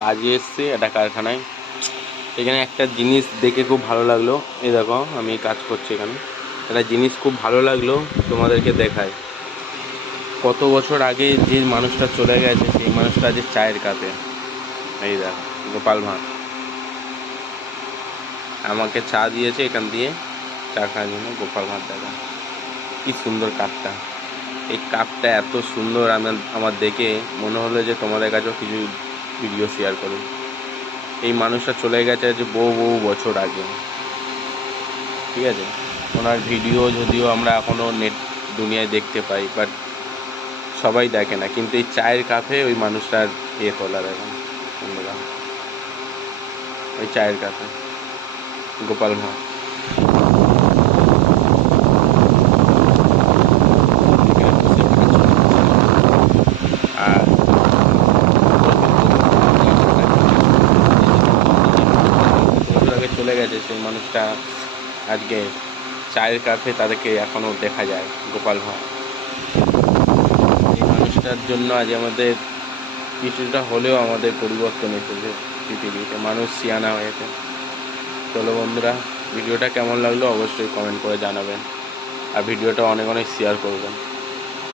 কাজে এসছি একটা কারখানায়। এখানে একটা জিনিস দেখে খুব ভালো লাগলো। এই দেখো আমি কাজ করছি এখানে, একটা জিনিস খুব ভালো লাগলো, তোমাদেরকে দেখাই। কত বছর আগে যে মানুষটা চলে গেছে সেই মানুষটা আজ চায়ের কাপে। এই দেখো গোপাল ভাঁড় আমাকে চা দিয়েছে, এখান দিয়ে চা খাওয়ার জন্য গোপাল ভাঁড় দেখা। কি সুন্দর কাপটা! এই কাপটা এত সুন্দর, আমার দেখে মনে হলো যে তোমাদের কাছেও কিছু ভিডিও শেয়ার করি। এই মানুষটা চলে গেছে যে বহু বছর আগে, ঠিক আছে। ওনার ভিডিও যদিও আমরা এখনও নেট দুনিয়ায় দেখতে পাই, বাট সবাই দেখে না। কিন্তু এই চায়ের কাপে ওই মানুষটার তোলা দেখুন বন্ধুরা, ওই চায়ের কাপে গোপাল ভাঁড়। আর বছর আগে চলে গেছে সেই মানুষটা, আজকে চায়ের কাপে তাদেরকে এখনও দেখা যায়, গোপাল ভাঁড়। এই মানুষটার জন্য আজ আমাদের কিছুটা হলেও আমাদের পরিবর্তন এসেছে পৃথিবীতে, মানুষ সিয়ানা হয়েছে। চলো বন্ধুরা, ভিডিওটা কেমন লাগলো অবশ্যই কমেন্ট করে জানাবেন, আর ভিডিওটা অনেক শেয়ার করবেন।